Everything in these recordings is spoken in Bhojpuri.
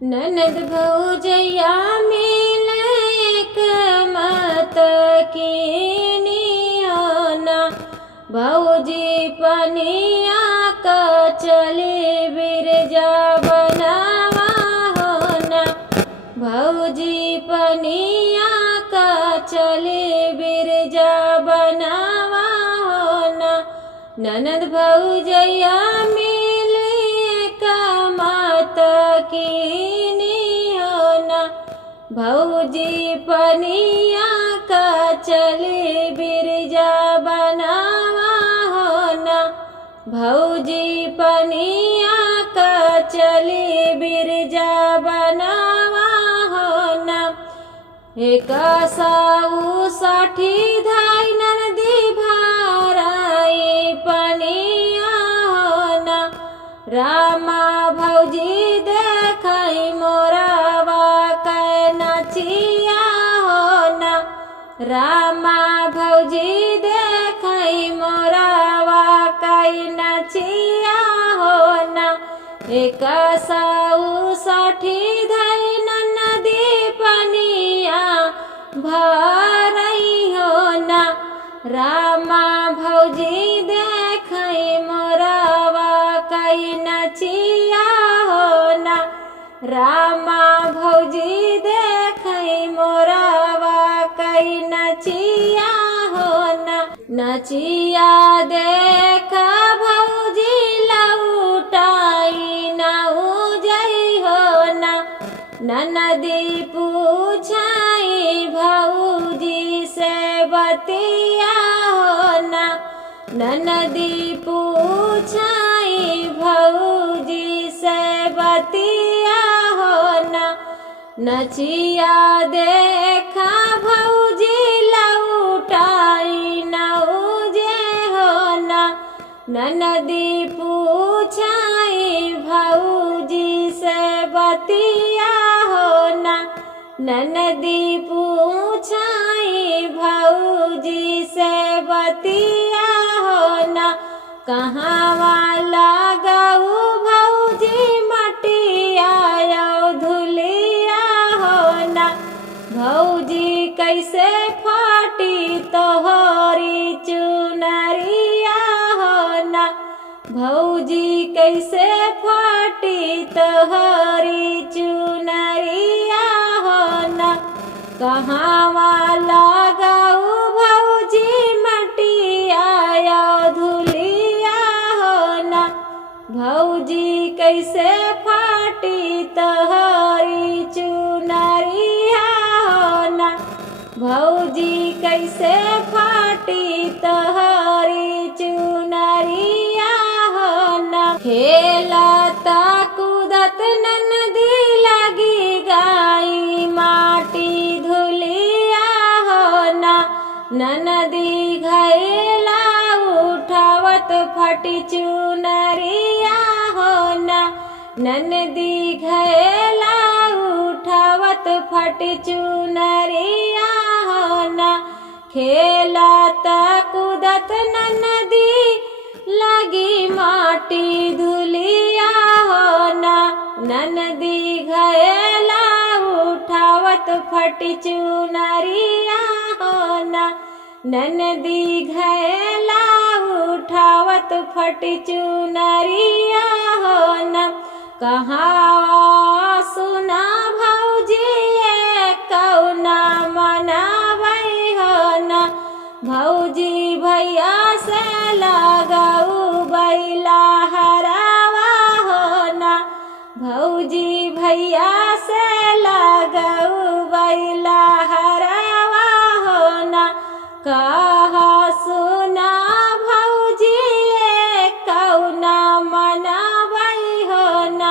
ननद भौजैया मिले एक मत कीनियोना। भौजी पनिया का चले बिरजा बनावा होना। भौजी पनिया का चले बिरजा बनावा होना। ननद भौजैया मिले एक मत कीनियोना। भौजी पनिया का चले बिरजा बनावा होना। भौजी पनिया का चले बिरजा बनावा होना। एक साऊ साठी धाई ननदी भाराई पनिया होना। रामा भौजी देखई मोरावा कै नाचिया होना। रामा भौजी देखई मोरावा कै नाचिया होना। एक साऊ साठी धई ननदी पनिया भरई होना। रामा भौजी देखई मोरावा कै नचिया होना। रामा भौजी देखई मोरावा कै नचिया होना। नचिया देख भौजी लौटाई नाऊ जई होना। ननदी पूछाई भौजी से बतिया होना। ननदी पूछाई भौजी से बतिया होना। नचिया देखा भौजी लौटाई नौजे होना। ननदी पूछाई भौजी से बतिया होना। ननदी पूछाई भौजी से बतिया होना। कहाँ लगाऊ भौजी मटिया धुलिया होना। भौजी कैसे फाटी तोहरी चुनरिया होना। भौजी कैसे फाटी तोहरी चुनरिया होना। कहाँ लगाऊ भौजी मटिया धुलिया होना। भौजी कैसे फाटी तोहरी चुनरिया होना। भौजी कैसे फाटी तोहरी चुनरिया होना। खेलता कूदत ननदी लगी गाई माटी धुलिया होना। ननदी घैला उठावत फटी चुनरिया होना। ननदी घैला उठावत फटी चुनरिया होना। खेलत कूदत ननदी लगी माटी धुलिया होना। ननदी घैला उठावत फटी चुनरिया होना। ननदी घैला उठावत फटी चुनरिया होना। कहाँ सुना भौजी कौना मनावई होना। भौजी भैया से लगाऊ बैला हरावा होना। भौजी भैया से लगाऊ बैला हरावा होना। कहाँ सुना भौजी कौना मनावई होना।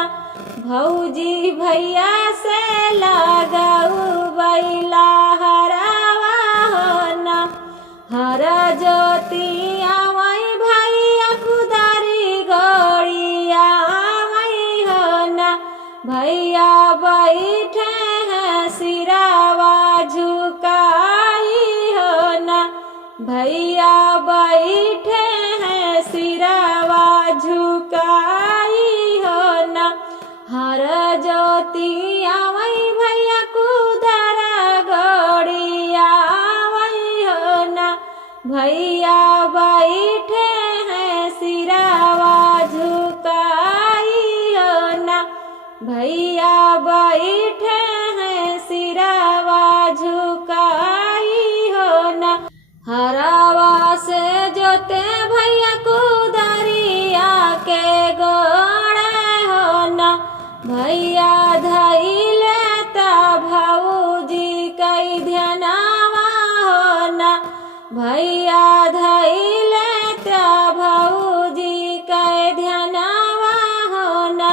भौजी भैया से लगाऊ बैला हरावा होना। हर ज्योतिया वही भैया कुदारी गौड़िया वही होना। भैया बैठे हैं सिरावा झुकाई होना। भैया बैठे हैं सिरावा झुकाई होना। हर ज्योति आवई भैया कुदरा गड़िया आवई हो ना। भैया बैठे हैं सिरावा झुकाई हो ना। भैया बैठे हैं सिरावा झुकाई हो ना। हरावा से जोते भैया कुदरिया के गोड़े हो ना। भैया धैले ता भौजी कई ध्यानावा हो ना। भैया धैले ता भौजी कई ध्यानावा हो ना।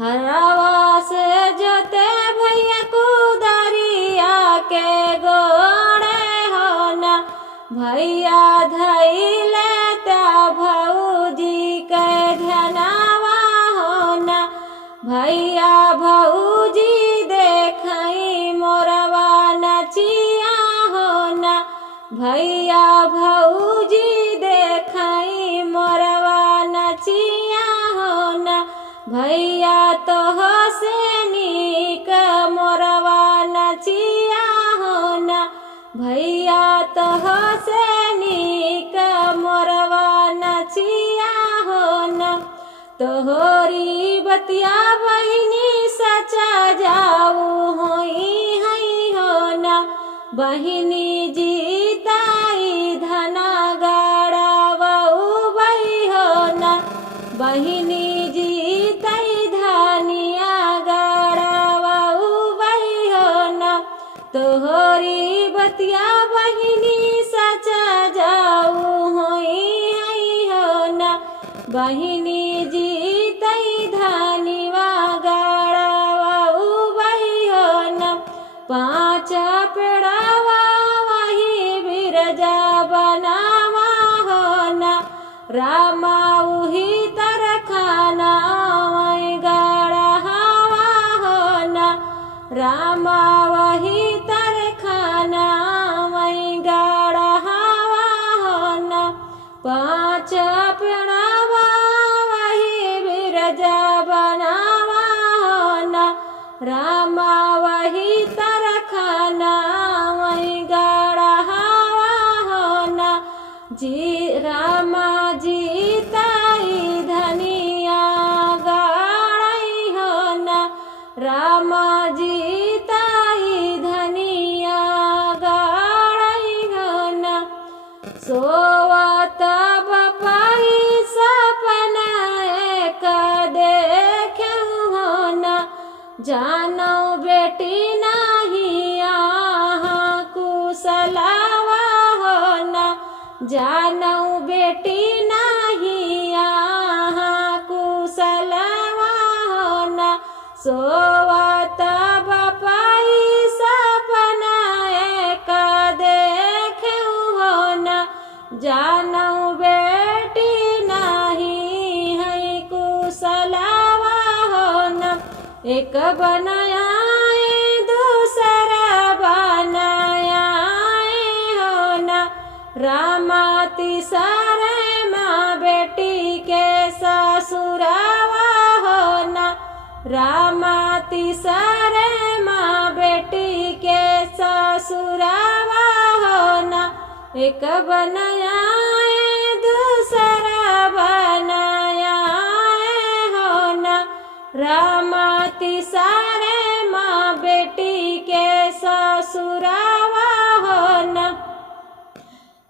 हरावा से जोते भैया कुदरिया के गोड़े हो ना। भैया धैले ता भौजी के ध्यानावा हो ना। भैया भौजी देखई मोरवा नचिया हो ना। भैया भौजी देखई मोरवा नचिया हो ना। भैया तो से नीक मोरवा नचिया हो ना। भैया तो से नीक मोरवा नचिया हो ना। तोहरी बतिया बहिनी सचा जाऊ होई हई हो ना। बहिनी जीताई धना गाड़ावऊ बई हो ना। बहिनी जीताई धनिया गाड़ावऊ बई हो ना। तोहरी बतिया बहिनी सचा जाऊ होई हई हो ना। बहिनी जीतई धनिवा गाड़ावऊ बई हो ना। पाँच पेड़ावा वही बिरजा बनावा हो ना। रामा उही तरखाना वही गाड़ावा हो ना। रामा वही तरखाना वही गाड़ावा हो ना। पाँच पेड़ावा वही बिरजा बनावा हो ना। रामा वही तरखाना वही गाड़ावा हो ना। जी रामा जीताई धनिया गाड़ई हो ना। रामा जीताई धनिया गाड़ई हो ना। सोवत बपाई सपना एक देख्यऊ हो ना। जानो बेटी नाही यहाँ कुशलावा हो ना। जानो बेटी नाही यहाँ कुशलावा हो ना। सोवत बपाई सपना एक देख्यऊ हो ना। जानो बेटी नाही है कुशलावा हो ना। एक बनाया दूसरा बनाया हो ना। रामा तीसरे माँ बेटी के ससुरावा हो ना। रामा तीसरे माँ बेटी के ससुरावा हो ना। एक बनाया दूसरा बनाया हो ना। रामा तीसरे माँ बेटी के ससुरावा हो ना।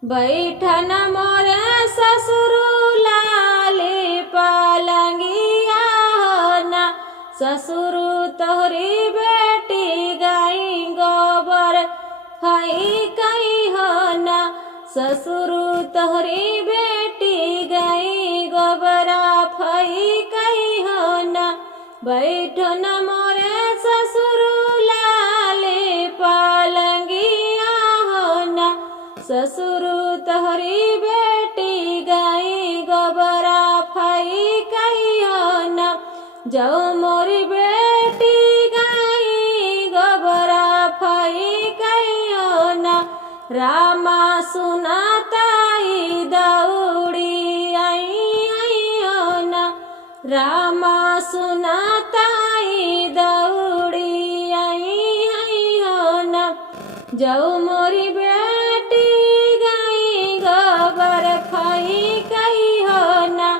बैठन मोरे ससुरु लाली पलंगिया हो ना। ससुरु तोहरी बेटी गाई गोबर फई कई हो ना। ससुरु तोहरी बेटी गाई गोबरा फई कई हो ना। बैठो न मोरे ससुरु लाली पलंगिया हो ना। ससुरु तोहरी बेटी गाई गोबरा फई कई हो ना। जाओ मोरी बेटी गाई गोबरा फई कई हो ना। रामा सुनाताई दौड़ी आई हो ना। रामा सुनाताई जाऊ मोरी बेटी गाई गोबर खाई कही हो ना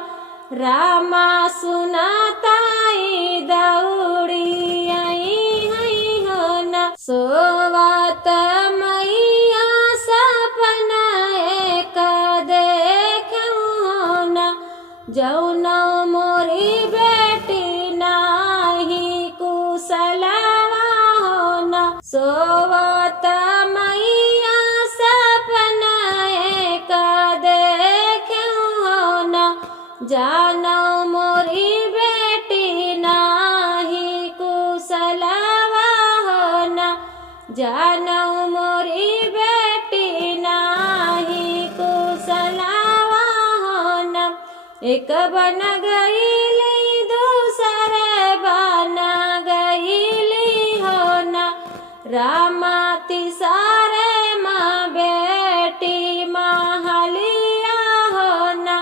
रामा सुनाताई दौड़ी आई हई हो ना सोवत मैया सपना एक देखूं हो ना जाऊ न मोरी बेटी नाही कुशलवा हो ना सोवत मैया सपना एक देखूं हो ना जानो मोरी बेटी नाही कुशलवा हो ना जानो मोरी बेटी नाही कुशलवा हो ना एक बन गईली दूसरे बन गईली हो ना रामा तिसारे माँ बेटी महलिया हो ना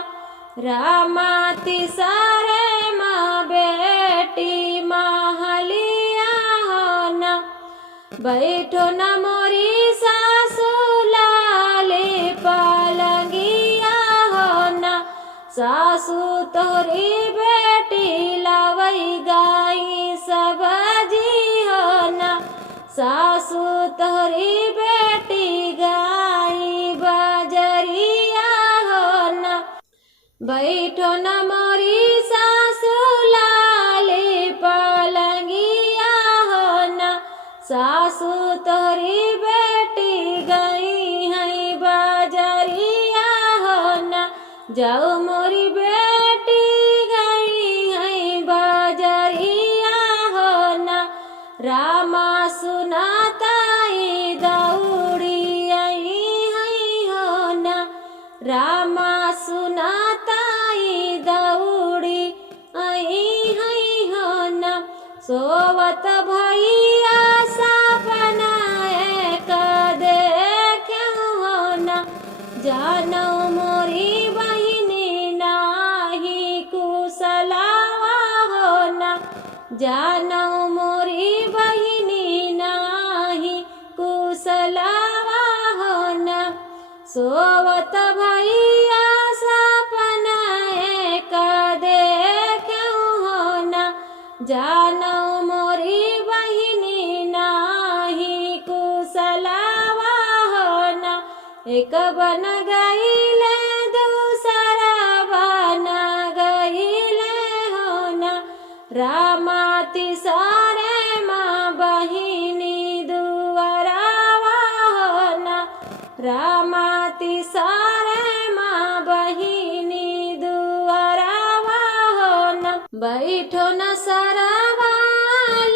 रामा तिसारे माँ बेटी महलिया हो ना बैठो न मोरी सासू लाली पलंगिया हो ना सासू तोरी बेटी लवई गाई सब्जी हो ना सासू तोरी बेटी गाई बजरिया हो ना बैठो न मोरी सासू लाली पलंगिया हो ना सासू तोरी बेटी गई है बजरिया हो ना जाओ मोरी बेटी गई है बजरिया हो ना रामा सुनाताई दौड़ी आई हई हो ना रामा सुनाताई दौड़ी आई हई हो ना सोवत भैया सपना एक देखूं हो ना जानो मोरी बहिनी नाही कुशलवा हो ना जानो मोरी बहिनी नाही कुशलवा हो ना सोवत भैया सपना एक देखूं हो ना जानो मोरी बहिनी नाही कुशलवा हो ना एक बन गईले दूसरा बन गईले हो ना रामा तिसारे माँ बहिनी दुआरावा हो ना रामा तिसारे माँ बहिनी दुआरावा हो ना बैठो न सरवा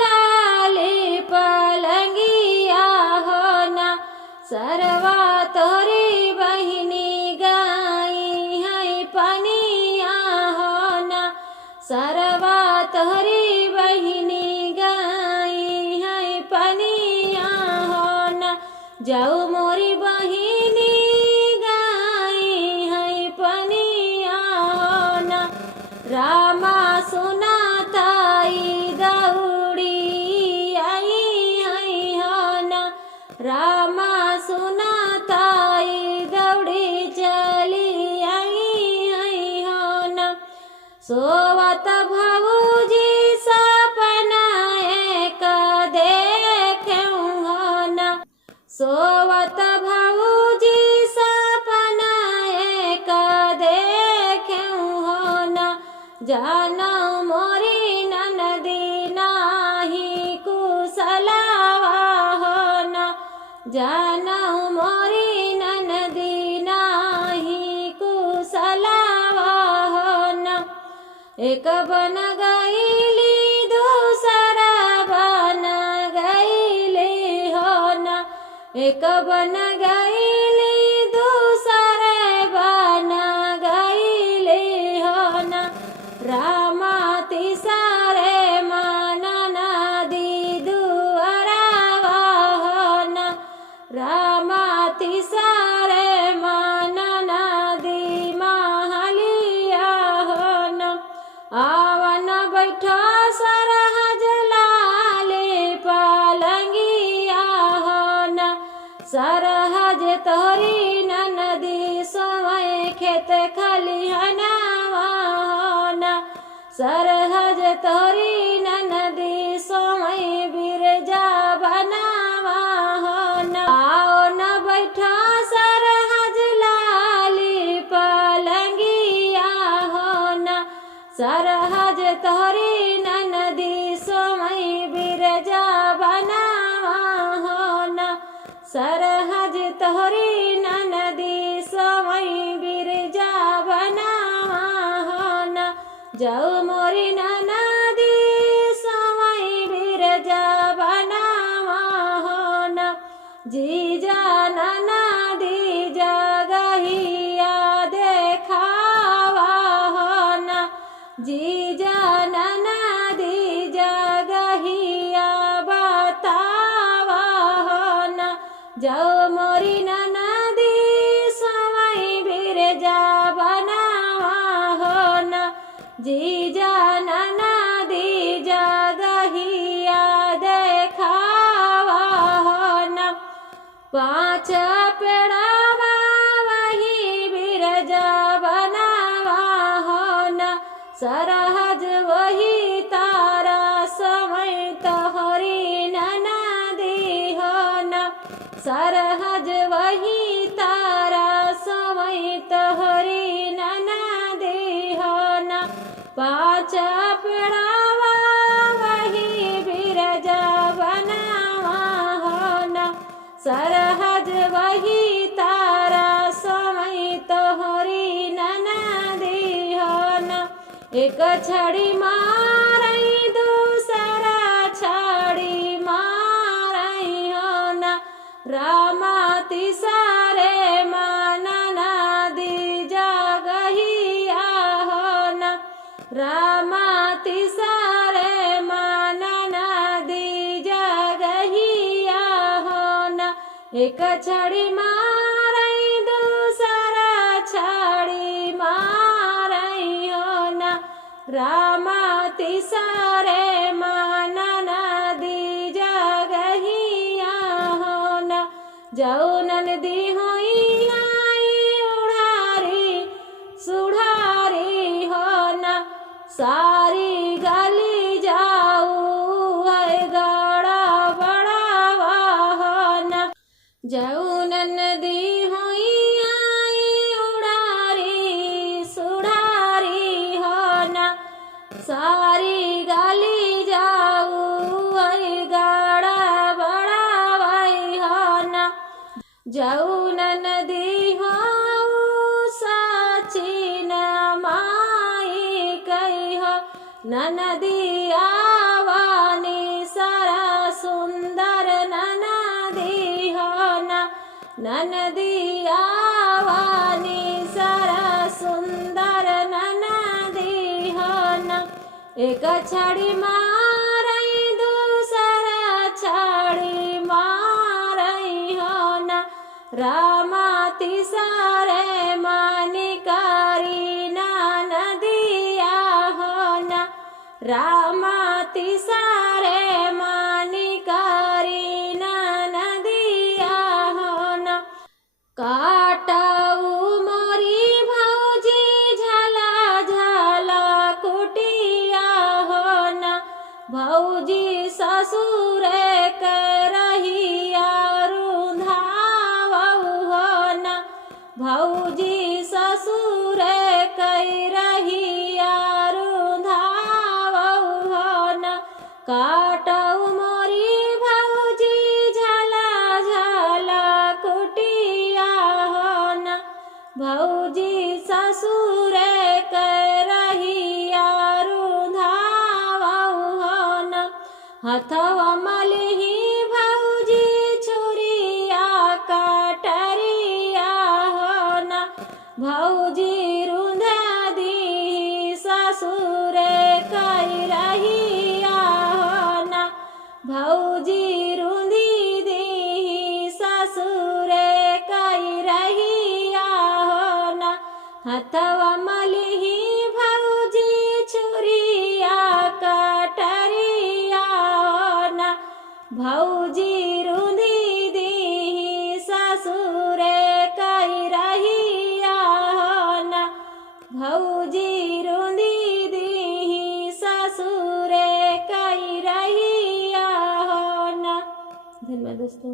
लाली पलंगिया हो ना सरवा तोरी बहिनी गाई है पनिया हो ना सरवा तोरी बहिनी गाई है पनिया हो ना जाऊ मोरी बहिनी गाई है पनिया हो ना रामा सुनाताई दौड़ी आई हई हो ना रामा सुनाताई दौड़ी चली आई हई हो ना सोवत भौजी सपना एक देखूं हो ना सोवत भौजी सपना एक देखूं हो ना जानो मोरी ननदी नाही कुशलवा हो ना जानो मोरी ननदी नाही कुशलवा हो ना एक बन गईली दूसरा बन गईली हो ना एक बन गईली दूसरे बन गईली हो ना रामा तिसारे मन नदी दुआरावा हो ना रामा तिसारे मन नदी महलिया हो ना आवन बैठा सरहज लाली पलंगिया हो ना सरहज तोहरी ननदी सोवै खेत खलिहनवा होना सरहज तोहरी ननदी सोवै बिरजा बनावा होना आओ न बैठा सरहज लाली पलंगिया होना सरहज तोहरी ननदी सोवै बिरजा बनावा होना सरहज तोहरी ननदी सोवै बिरजा बनावा होना जाऊ मोरी ननदी सोवै बिरजा बनावा होना जीजा ननदी जगहिया देखावा होना जीजा ननदी जगहिया बतावा होना जाओ मोरी ननदी सोवै बिरजा बनावा होना जीजा ननदी जगहिया देखावा होना पाँच पेड़ावा वही बिरजा बनावा होना सरहज वही तारा सोवै तोहरी ननदी होना सरहज वही तारा सोवै तोहरी ननदी होना पाँच पेड़ावा वही बिरजा बनावा होना सरहज वही तारा सोवै तोहरी ननदी होना एक छड़ी मारई दूसरा छड़ी मारई होना रामा तिसारे ननदी जगहिया होना रामा तिसारे ननदी जगहिया होना एक छड़ी मारई दूसरा छड़ी मारई होना रामा तिसारे ननदी जगहिया होना जाऊ ननदी होई आई उड़ारी सुढ़ारी होना सारी गली जाऊ है गड़ा बड़ावा होना जाऊ ननदी होई आई उड़ारी सुढ़ारी होना सारी गली जाऊ है गड़ा बड़ावा होना जाऊ ननदी हो साची न माई कही हो ननदी आवानी सारा सुंदर ननदी होना ननदी आवानी सारा सुंदर ननदी होना एक छड़ी मारई दूसरा छड़ी मारई होना रामा तिसारे मानिकारी ननदिया होना रामा तिसारे मानिकारी ननदिया होना काटाऊ मोरी भौजी झला झला कुटिया होना भौजी ससुर करहिया रुंधावऊ होना भौजी ससुर करहिया रुंधावऊ होना काटऊ मोरी भौजी झला झला कुटिया होना भौजी ससुर करहिया रुंधावऊ होना हथवा मलही भौजी छुरिया कटरिया होना भौजी रुंधा दी ससुर करहिया होना भौजी रुंधी दी ससुर करहिया होना हथवा मलही भौजी छुरिया कटरिया होना भौजी रुंधी दी भौजी रुंदी दी ससुरे कई रही ना। धन्यवाद दोस्तों।